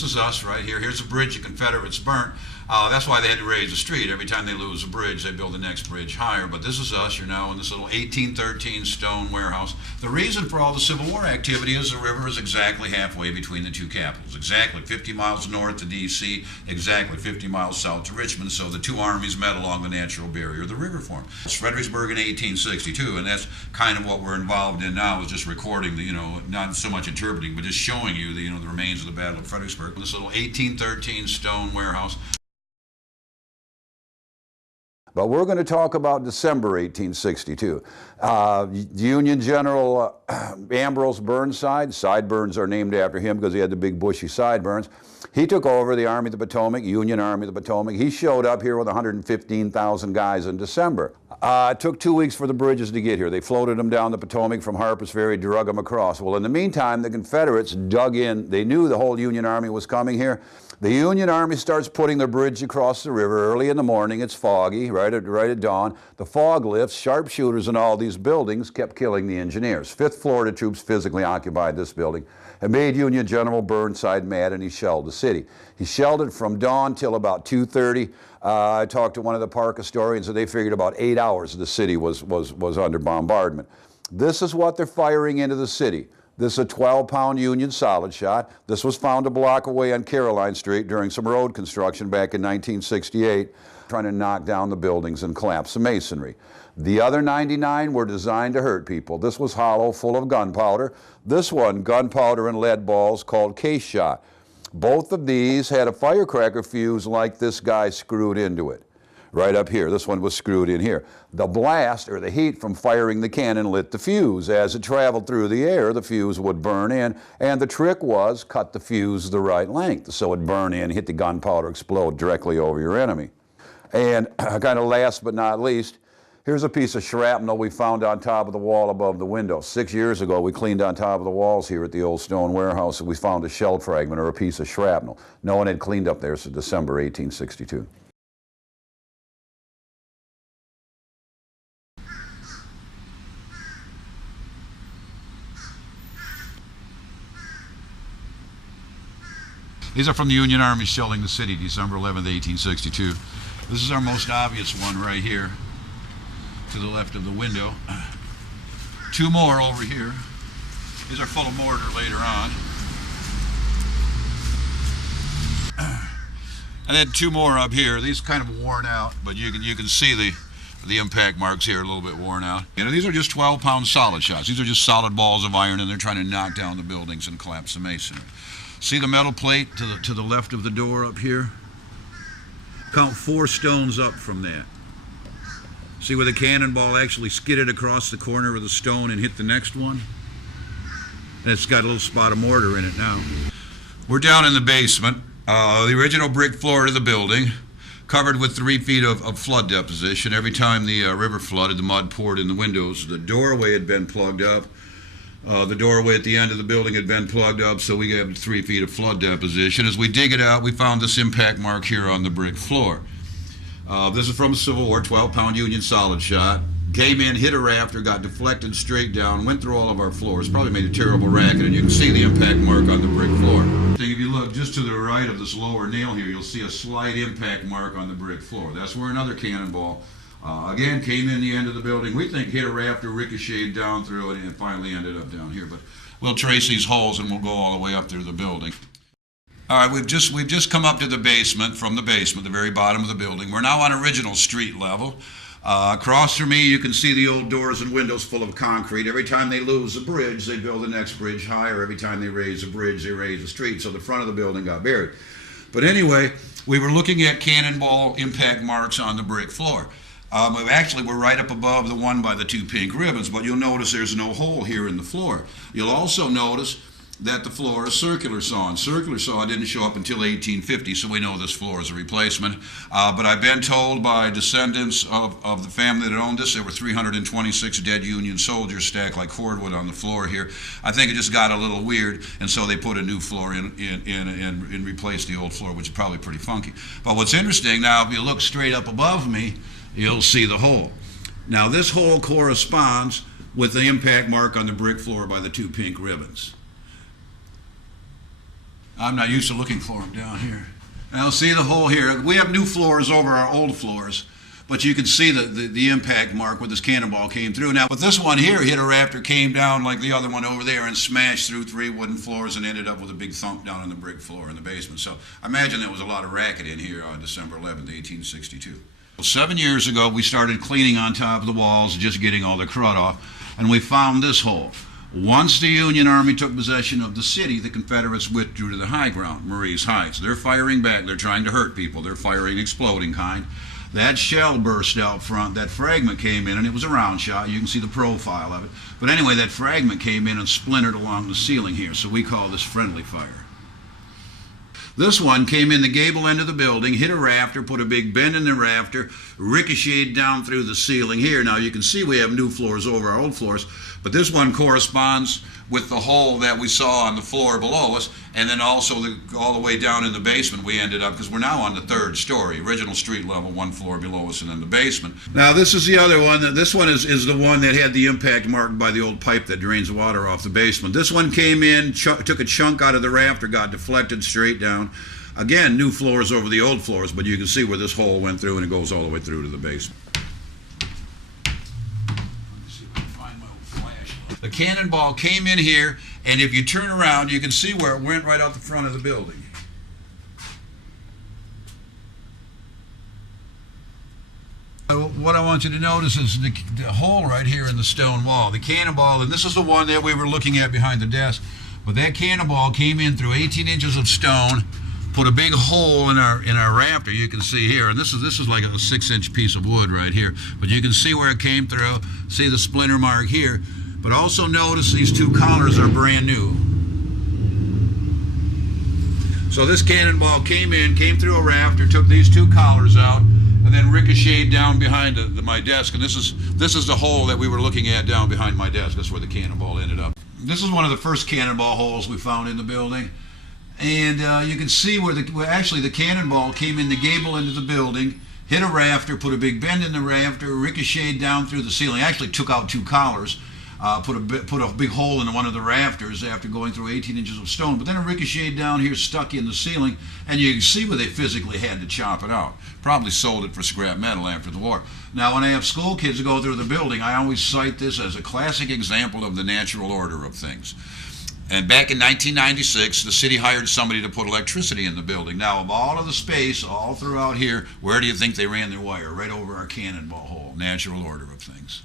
this is us right here. Here's a bridge the Confederates burnt. That's why they had to raise the street. Every time they lose a bridge, they build the next bridge higher. But this is us. You're now in this little 1813 stone warehouse. The reason for all the Civil War activity is the river is exactly halfway between the two capitals. Exactly 50 miles north to D.C., exactly 50 miles south to Richmond. So the two armies met along the natural barrier, the river formed. It's Fredericksburg in 1862, and that's kind of what we're involved in now, is just recording the, not so much interpreting, but just showing you the, the remains of the Battle of Fredericksburg. This little 1813 stone warehouse. But we're going to talk about December 1862. Union General Ambrose Burnside, sideburns are named after him because he had the big bushy sideburns. He took over the Army of the Potomac, Union Army of the Potomac. He showed up here with 115,000 guys in December. It took 2 weeks for the bridges to get here. They floated them down the Potomac from Harper's Ferry, drug them across. Well, in the meantime, the Confederates dug in. They knew the whole Union Army was coming here. The Union Army starts putting the bridge across the river early in the morning. It's foggy, right at dawn. The fog lifts. Sharpshooters in all these buildings kept killing the engineers. 5th Florida troops physically occupied this building. It made Union General Burnside mad, and he shelled the city. He shelled it from dawn till about 2:30. I talked to one of the park historians, and they figured about 8 hours the city was under bombardment. This is what they're firing into the city. This is a 12-pound Union solid shot. This was found a block away on Caroline Street during some road construction back in 1968, trying to knock down the buildings and collapse the masonry. The other 99 were designed to hurt people. This was hollow, full of gunpowder. This one, gunpowder and lead balls, called case shot. Both of these had a firecracker fuse like this guy screwed into it. Right up here. This one was screwed in here. The blast, or the heat from firing the cannon, lit the fuse. As it traveled through the air, the fuse would burn in, and the trick was cut the fuse the right length so it'd burn in, hit the gunpowder, explode directly over your enemy. And kind of last but not least, here's a piece of shrapnel we found on top of the wall above the window. 6 years ago, we cleaned on top of the walls here at the old stone warehouse, and we found a shell fragment or a piece of shrapnel. No one had cleaned up there since December 1862. These are from the Union Army shelling the city, December 11th, 1862. This is our most obvious one right here, to the left of the window. Two more over here. These are full of mortar later on. And then two more up here. These kind of worn out, but you can see the impact marks here, a little bit worn out. These are just 12-pound solid shots. These are just solid balls of iron, and they're trying to knock down the buildings and collapse the masonry. See the metal plate to the left of the door up here? Count 4 stones up from that. See where the cannonball actually skidded across the corner of the stone and hit the next one? And it's got a little spot of mortar in it now. We're down in the basement. The original brick floor of the building, covered with 3 feet of flood deposition. Every time the river flooded, the mud poured in the windows. The doorway had been plugged up. The doorway at the end of the building had been plugged up, so we have 3 feet of flood deposition. As we dig it out, we found this impact mark here on the brick floor. This is from the Civil War, 12-pound Union solid shot. Came in, hit a rafter, got deflected straight down, went through all of our floors, probably made a terrible racket, and you can see the impact mark on the brick floor. If you look just to the right of this lower nail here, you'll see a slight impact mark on the brick floor. That's where another cannonball again came in the end of the building. We think hit a rafter, ricocheted down through it, and finally ended up down here. But we'll trace these holes and we'll go all the way up through the building. All right, we've just come up to the basement, from the basement, the very bottom of the building. We're now on original street level. Across from me, you can see the old doors and windows full of concrete. Every time they lose a bridge, they build the next bridge higher. Every time they raise a bridge, they raise a street. So the front of the building got buried. But anyway, we were looking at cannonball impact marks on the brick floor. We're right up above the one by the 2 pink ribbons, but you'll notice there's no hole here in the floor. You'll also notice that the floor is circular saw, and circular saw didn't show up until 1850, so we know this floor is a replacement. But I've been told by descendants of the family that owned this, there were 326 dead Union soldiers stacked like cordwood on the floor here. I think it just got a little weird, and so they put a new floor in and replaced the old floor, which is probably pretty funky. But what's interesting now, if you look straight up above me, you'll see the hole. Now this hole corresponds with the impact mark on the brick floor by the 2 pink ribbons. I'm not used to looking for them down here. Now see the hole here. We have new floors over our old floors, but you can see the impact mark where this cannonball came through. Now, with this one here, hit a rafter, came down like the other one over there and smashed through 3 wooden floors and ended up with a big thump down on the brick floor in the basement. So I imagine there was a lot of racket in here on December 11th, 1862. Well, 7 years ago, we started cleaning on top of the walls, just getting all the crud off, and we found this hole. Once the Union Army took possession of the city, the Confederates withdrew to the high ground, Marie's Heights. They're firing back. They're trying to hurt people. They're firing exploding kind. That shell burst out front. That fragment came in, and it was a round shot. You can see the profile of it. But anyway, that fragment came in and splintered along the ceiling here, so we call this friendly fire. This one came in the gable end of the building, hit a rafter, put a big bend in the rafter, ricocheted down through the ceiling here. Now you can see we have new floors over our old floors, but this one corresponds with the hole that we saw on the floor below us, and then also all the way down in the basement we ended up, because we're now on the 3rd story, original street level, 1 floor below us, and then the basement. Now this is the other one. This one is the one that had the impact marked by the old pipe that drains water off the basement. This one came in, took a chunk out of the rafter, got deflected straight down. Again, new floors over the old floors, but you can see where this hole went through, and it goes all the way through to the basement. The cannonball came in here, and if you turn around, you can see where it went right out the front of the building. What I want you to notice is the hole right here in the stone wall. The cannonball, and this is the one that we were looking at behind the desk, but that cannonball came in through 18 inches of stone, put a big hole in our rafter. You can see here, and this is like a 6-inch piece of wood right here, but you can see where it came through. See the splinter mark here. But also notice these 2 collars are brand new. So this cannonball came through a rafter, took these 2 collars out, and then ricocheted down behind my desk. And this is the hole that we were looking at down behind my desk. That's where the cannonball ended up. This is one of the first cannonball holes we found in the building. And you can see where actually the cannonball came in the gable end of the building, hit a rafter, put a big bend in the rafter, ricocheted down through the ceiling. Actually took out 2 collars. Put a big hole in one of the rafters after going through 18 inches of stone, but then it ricocheted down here, stuck in the ceiling, and you can see where they physically had to chop it out. Probably sold it for scrap metal after the war. Now, when I have school kids go through the building, I always cite this as a classic example of the natural order of things. And back in 1996, the city hired somebody to put electricity in the building. Now, of all of the space all throughout here, where do you think they ran their wire? Right over our cannonball hole. Natural order of things.